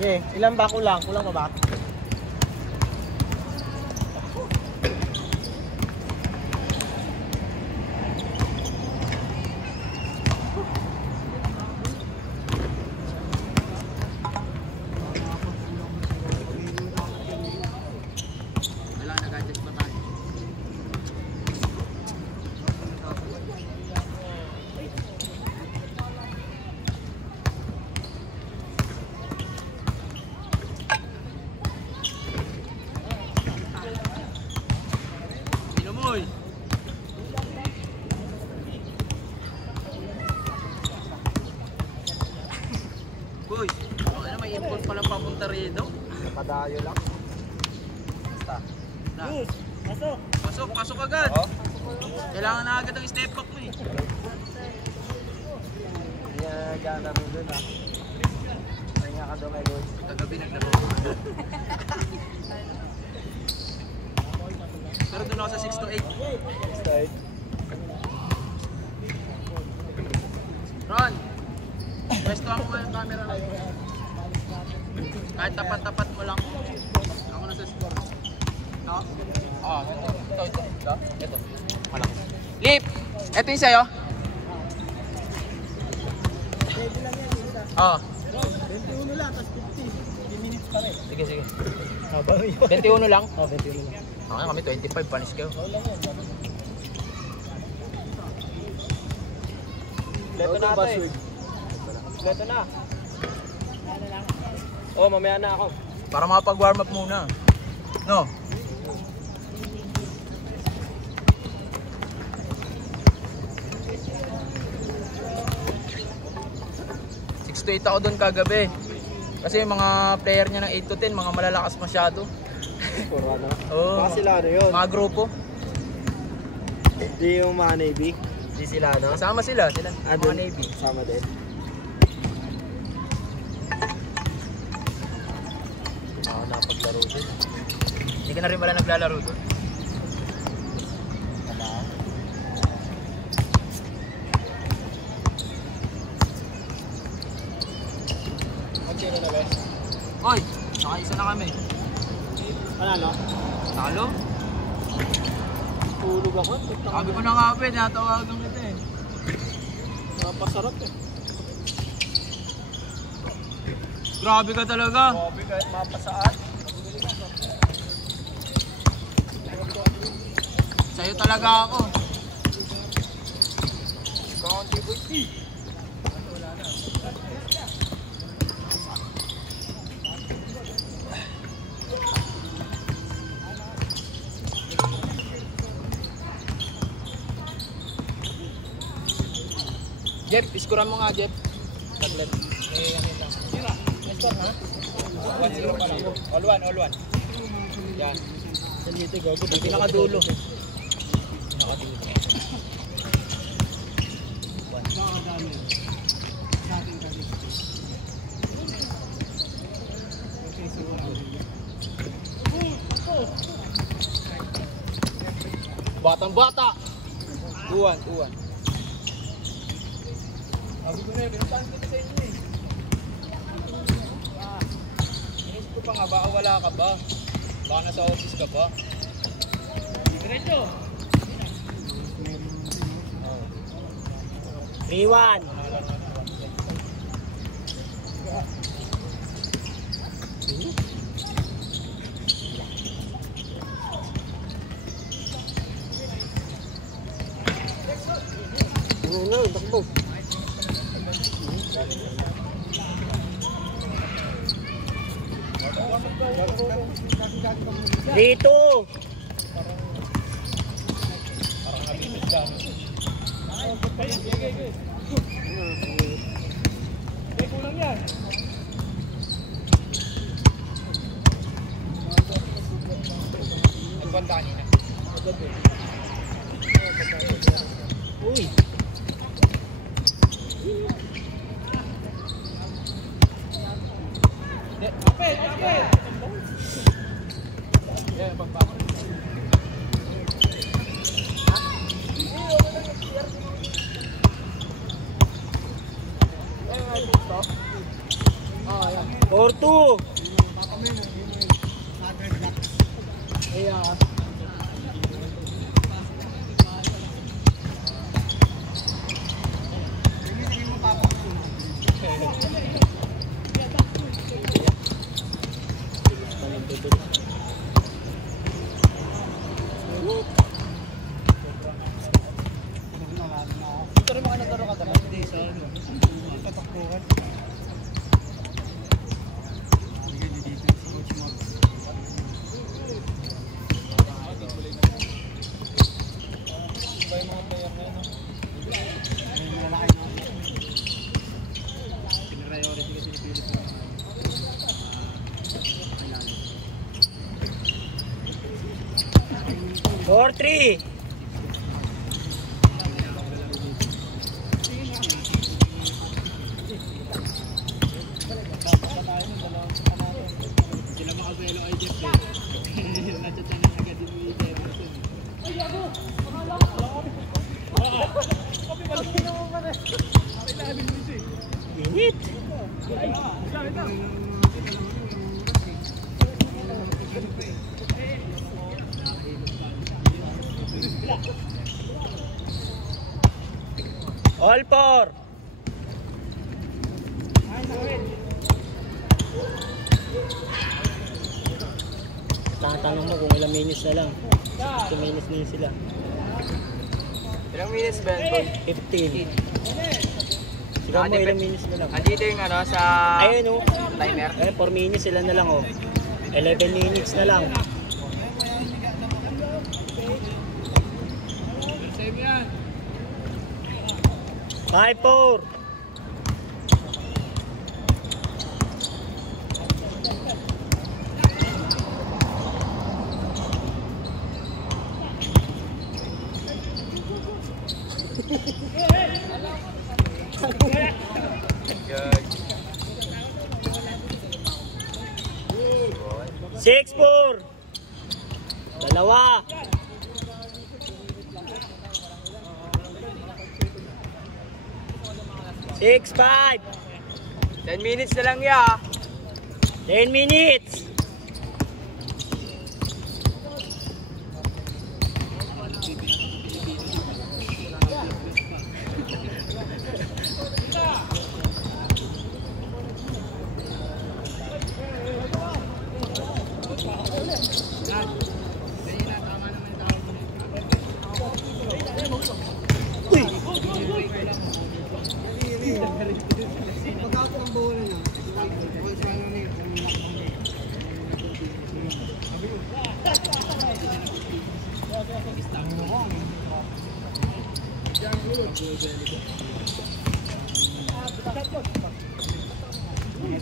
Okay, ilan ba kulang? Kulang pa ba? Boy, ano may impulse pala papunta rito? Napadayo lang. Basta. Na. Pasok. Pasok agad. Oh. Kailangan na agad ang step back mo eh. Hindi na dyan na doon ha. May nga ka doon kay Lord. Kagabi naglaro. Pero doon ako sa 6 to 8. Start. Ron! Pwestuhan mo yung camera na yun. Kahit tapat-tapat mo lang. Ako na sa score. No? Oo, ito. Ito. Malaki. Lip! Ito yung sa'yo. Oo. 21 lang, tapos 50. 10 minutes pa rin. Sige. Habang yun. 21 lang? Oo, 21 lang. Okay, kami 25, panis kayo. Oo lang yan. Leto na ito eh. Leto na. Oo, mamaya na ako. Para makapag-warm up muna. No? To 8 ako doon kagabi. Kasi yung mga player niya ng 8 to 10, mga malalakas masyado. Puro ano? Oo. Baka sila ano yun? Mga grupo. Hindi yung mga Navy. Hindi sila ano? Kasama sila mga doon? Navy. Kasama din. Ako napaglaro din. Hindi ka na rin pala naglalaro doon. Hoy, nakaisa na kami. Panalo? Talo? Tulog ako. Sabi ko na nga pa, natawagan kita eh. Napasarap eh. Grabe ka talaga. Grabe kahit mapasaan. Sa'yo talaga ako. County boy. Jeff, iskuran mo nga Jeff. Taglet. Sira. Score ha? 1-0 pa lang. All one. Yan. Dito gago. Pinakadulo. Batang-bata. 2-1. Sabi ko na yun, pinuntaan ko sa inyo eh. Inisip ko pa nga, baka wala ka ba? Baka nasa office ka ba? Diretso! 3-1. Takbo. Dito. Parang nabibig ka. Kulang yan. Nagbanta kanina. Uy. Kapit! Yan, pagpapit. 4-2. Four, 3. Sila makabelo ay Jeff eh. Natatanan agad yung Emerson. Init. All four. Tatanong mo kung ilang minutes na lang. 2 minutes na yun sila. Ilang minutes ba yan? 15. Sigaw mo ilang minutes na lang. Andito yung ano sa Ayun o. timer. Ayun, 4 minutes sila na lang o. 11 minutes na lang. Save yan. 5-4. Good. 6-4. Dalawa. 6-5. 10 minutes na lang ya. 10 minutes.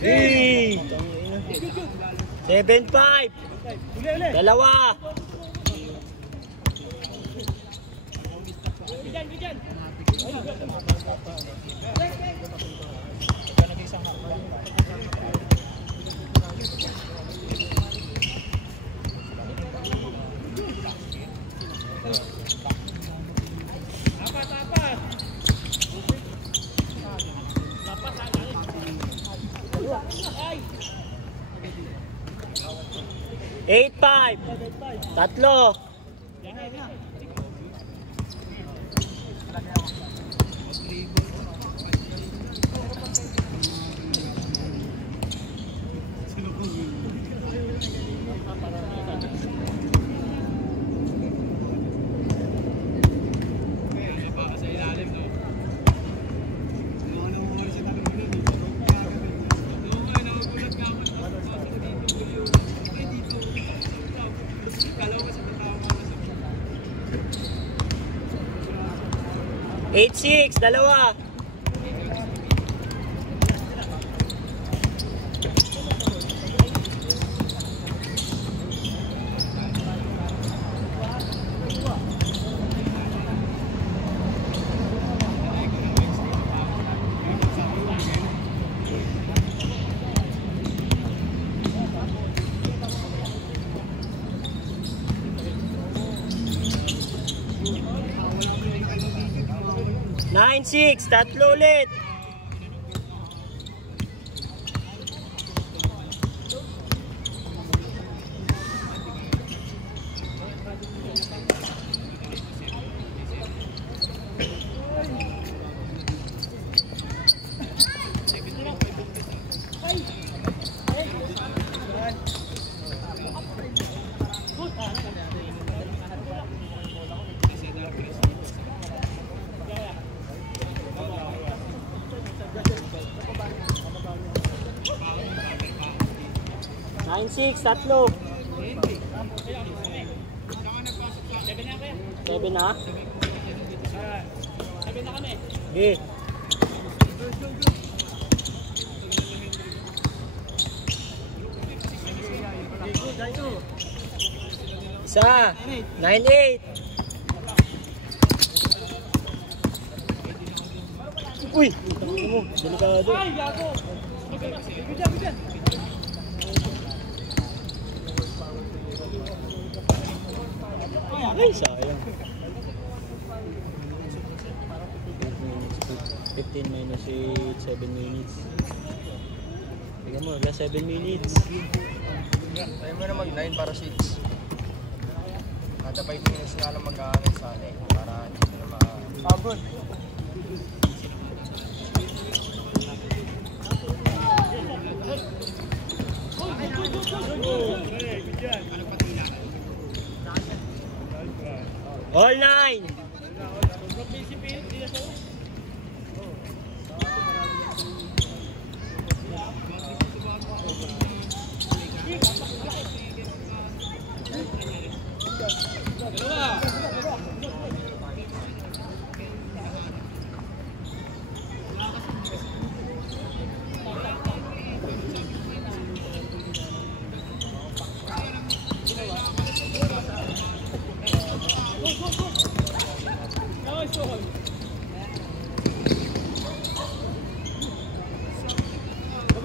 Hey! 7-5. Dalawa. Eight, 5. Tatlo. Eight, 6. Dalawa. Nine, 6. Tatlo ulit. 9-6, tatlo. 7 na? 7 na kami. Okay. Isa. 9-8. Uy! Ano mo? Delikado. Ay, gago! Ay, sayang. 15 minus 8, 7 minutes. Bigyan mo, last 7 minutes. Tayo mo na mag-9 para 6. Kada 5 minutes nga lang mag-aanay sa atin para hindi sila makapagod. All 9!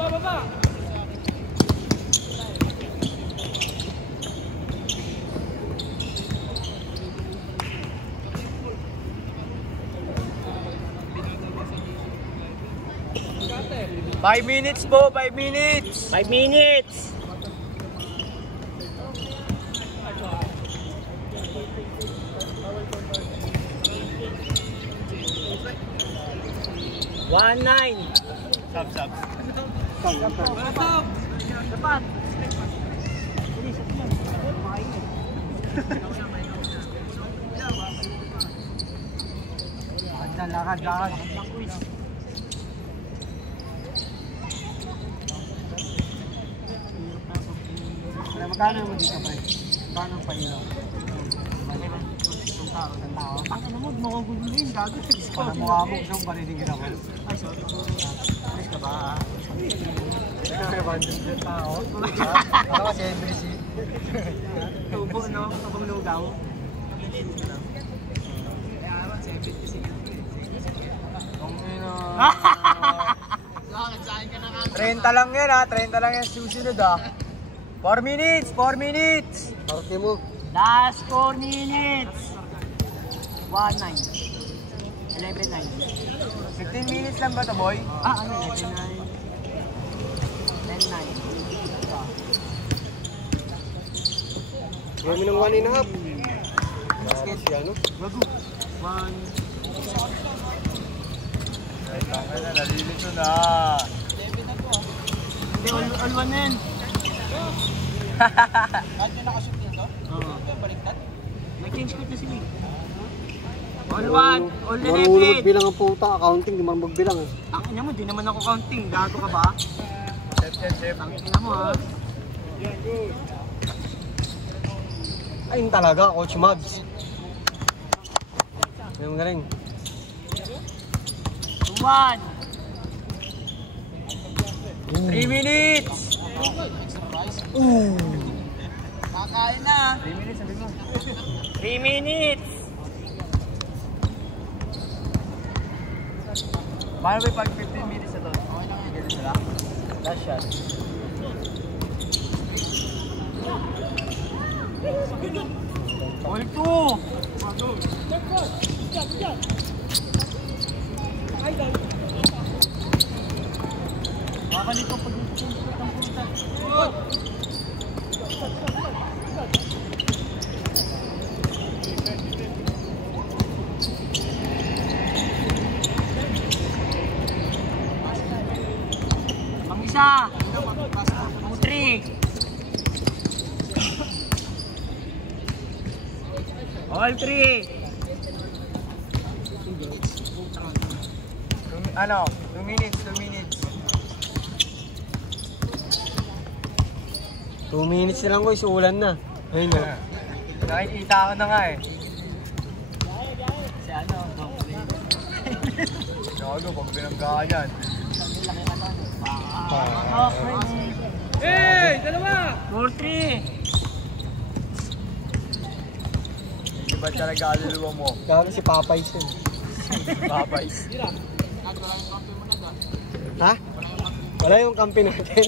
Baba! 5 minutes po, 5 minutes! 5 minutes! One 9. Sub. Dapat. Lakad. Magkano mo dito, pre? Magkano pa ilaw? Ng tao. Ang ano mo, makagululin, gago. Para mukha mo, isang paninigin ako. Ay, sorry po. Ayos ka ba? May bandang yung tao. Ano kasi, NBC? Tubo, no? Abang lugaw. Kaya naman, 70 Kung ino... 30 lang yan, ha? 30 lang yan susunod, ha? 4 minutes! 4 minutes! Okay mo. Last 4 minutes. 1-9. 11-9. 15 minutes lang ba ito, boy? Ano? 11-9. 10-9. Kami ng 1.5. Basket. Ano? Bago. 1. Ay, tanga na. Nalilito na. Hindi, all 1 na yan. Kahit yung nakashoot nito? Oo. Baliktad? Nag-change code na sila. All 1, all 11. Marunod bilang ang puta. Accounting, di man magbilang. Ang ina mo, di naman ako counting. Gago ka ba? Chef. Ang ina mo ha. Ayun talaga, Coach Mabs. Ayun galing. 1. 3 minutes! Kakain na! 3 minutes, sabi mo. 3 minutes. Paano ba pag 15 minutes na to? Okay lang yung ganun sila. Last shot. All 2. Makakalito pag nag-change code ng punta. Pang-isa. 3. All 3. Ano? 2 minutes. 2 minutes na lang ko, isuulan na. Ayun na. Nakikita ko na nga eh. Si ano, Gago, pag binangga ka yan. Hey! Dalawa! 4-3! Hindi ba talaga aluluwa mo? Gago si Papay siya. Babay. Ha? Wala yung kampi natin.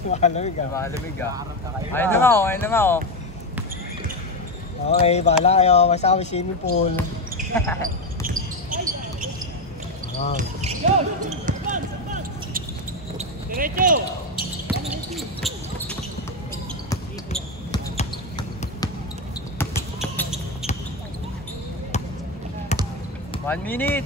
Malamig ah. Malamig ah. Ayun na nga oh, ayun na nga oh. Okay, bahala kayo. Basta kami swimming pool. Diretso! One minute.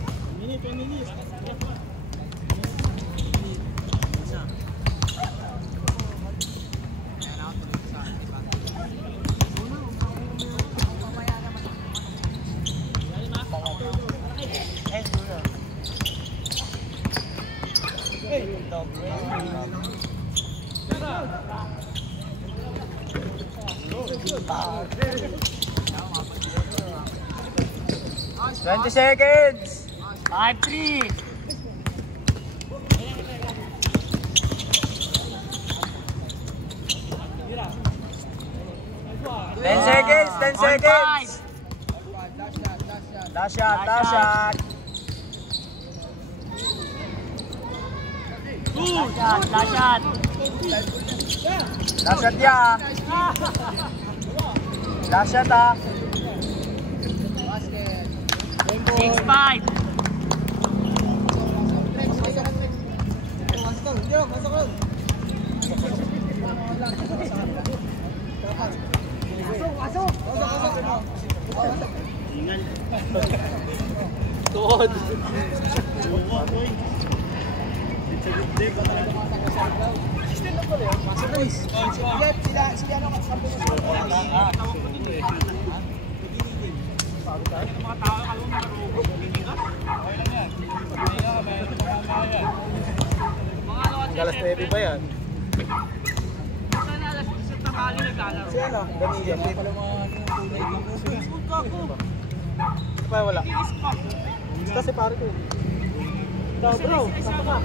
Twenty seconds. 5-3! 10 seconds, 10 seconds. Last shot, last shot. Last shot! Last shot ya. Last shot ah. 6-5! Tuhod. Galas 9 ba yan? Si ano? Ganyan. Ano pa wala? Kasi pare ko. Bro, bro. Saan ka?